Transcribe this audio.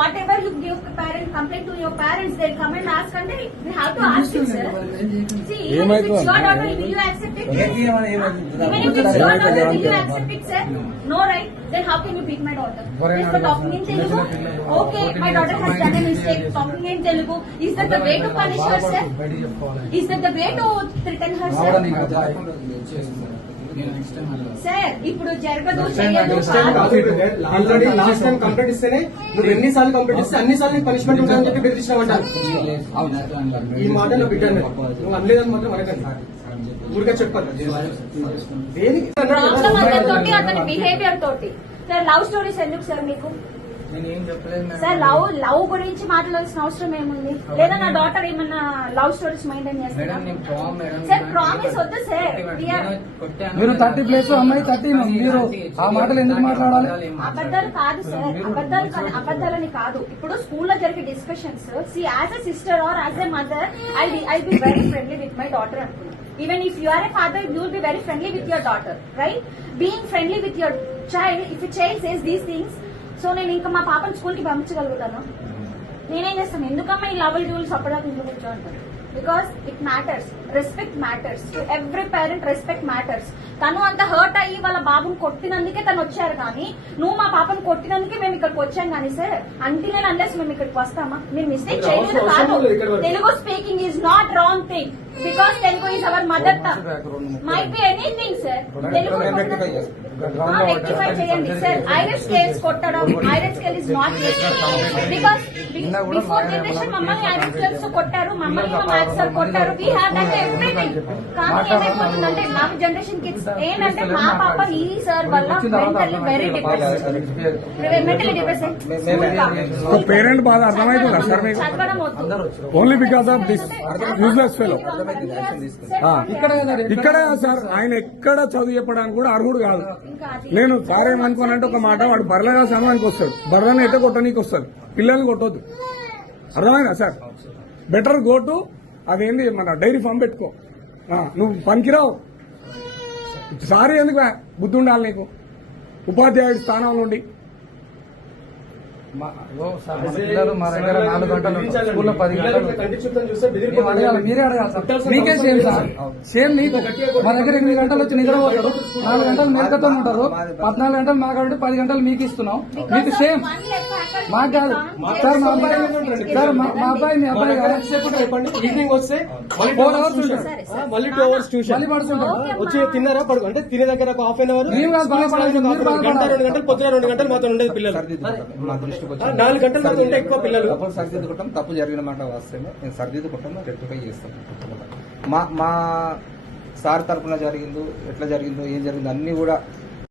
whatever you give parent complaint to your parents, they'll come and ask, and we have to ask you, sir. See, even if it's your daughter, will you accept it? Even if it's your daughter, will you accept it, sir? No, right? Then how can you beat my daughter? Is for talking in Telugu? Okay, my daughter has done a mistake. Talking in Telugu, is that the way to punish her, sir? Is that the way to threaten her, sir? Sir ఇప్పుడు జరగదు already last time complete ఇస్తేనే నువ్వు ఎన్నిసార్లు complete ఇస్తే అన్నిసార్లు punishment ఉంటుందని చెప్పి బెదిరించినావంటారు. ఈ మాట నువ్వు బిడ్డ నువ్వు అనలేదని మాత్రం అనకండి, ఊరికే చెప్పాలి. తోటి అతని బిహేవియర్ తోటి సార్ లవ్ స్టోరీస్ ఎందుకు సార్ మీకు? సార్ లవ్ గురించి మాట్లాడాల్సిన అవసరం ఏముంది? లేదా నా డాటర్ ఏమన్నా లవ్ స్టోరీస్ మెయింటైన్ చేస్తారా? సార్ ప్రామిస్ వద్దు సార్. మీరు 30 ప్లేస్ అమ్మాయి 30, మీరు ఆ మాటలు ఎందుకు మాట్లాడాలి? అబద్ధాలు కాదు సార్, అబద్ధాలని కాదు. ఇప్పుడు స్కూల్లో జరిగే discussions, see as a sister or as a mother I be very friendly with my daughter అనుకున్నాను. Even if you are a father, you will be very friendly with your daughter, right? Being friendly with your child, if a child says these things, so నేను ఇంకా మా పాపని school కి పంపించగలుగుతాను. నేనేం చేస్తాను, ఎందుకమ్మా ఈ లెవెల్ రూల్స్ అప్పటిదాకా ఇంట్లో కూర్చోంటాను? Because it matters, respect matters to every parent, respect matters. తను అంత హర్ట్ అయ్యి వాళ్ళ బాబుని కొట్టినందుకే తను వచ్చారు, కానీ నువ్వు మా పాపని కొట్టినందుకే మేము ఇక్కడికి వచ్చాం. కానీ సార్ అంటిల్ అండ్ అన్లెస్ మేము ఇక్కడికి వస్తామా? మీరు మిస్టేక్ చేయలేదు కాదు. Telugu speaking is not wrong thing, because Telugu is our mother tongue. Might be anything sir. Telugu rectify చేయండి సార్. ఐరన్ స్కేల్స్ కొట్టడం, iron scale is not because before generation మమ్మల్ని ఐరన్ స్కేల్స్ కొట్టారు, మమ్మల్ని మ్యాథ్స్ సార్ కొట్టారు. We have done everything. కానీ ఏమైపోతుందంటే నా generation kids ఏంటంటే మా పాప ఈ సార్ వల్ల మెంటల్లీ వెరీ డిప్రెస్డ్. పేరెంట్ బాధ అర్థమవుతుందా సార్ మీకు? చదవడం వద్దు, only because of this useless fellow. ఇక్కడే సార్ ఆయన ఎక్కడ చదువు చెప్పడానికి కూడా అర్హుడు కాదు. నేను సార్ ఏమనుకోనంటే ఒక మాట, వాడు బర్రెగా సమయానికి వస్తాడు, బర్రెని అయితే కొట్టనీకి వస్తాడు, పిల్లల్ని కొట్టొద్దు. అర్థమైందా సార్? బెటర్ గో టు అదేంటి మన డైరీ ఫామ్ పెట్టుకో. నువ్వు పనికిరావు. సారీ ఎందుకు బుద్ధి ఉండాలి నీకు ఉపాధ్యాయుడి స్థానం నుండి? పిల్లలు మా దగ్గర 4 గంటలు, స్కూల్లో 10 గంటలు. మీరే అడగాలి సార్, మీకే సేమ్ సార్, సేమ్ మీకు. మా దగ్గర 8 గంటలు వచ్చి నిద్రపోతారు, 4 గంటలు మేకతో ఉంటారు, 14 గంటలు మాకు కాబట్టి 10 గంటలు మీకు ఇస్తున్నాం. మీకు సేమ్, మాకు కాదు సార్. మా అబ్బాయి సార్, మా అబ్బాయి మీ అబ్బాయి చెప్పండి. ఈవినింగ్ వస్తే 4 అవర్స్ ఉంటారు, మళ్ళీ 2 అవర్స్ ట్యూషన్, మళ్ళీ పడుతుంటారు. వచ్చి తిన్నారా పడుకు అంటే తినే దగ్గర ఒక హాఫ్ అన్ అవర్, గంట 2 గంటలు, పొద్దున 2 గంటలు మాతో ఉండేది పిల్లలు. 4 గంటల తర్వాత ఉంటే ఎక్కువ పిల్లలు. తప్పులు సరిదిద్దుకుంటాం, తప్పు జరిగిన మాట వస్తేనే నేను సరిదిద్దుకుంటాం, రెక్టిఫై చేస్తాం. మా సార్ తరఫున జరిగిందో, ఎట్లా జరిగిందో, ఏం జరిగిందో అన్ని కూడా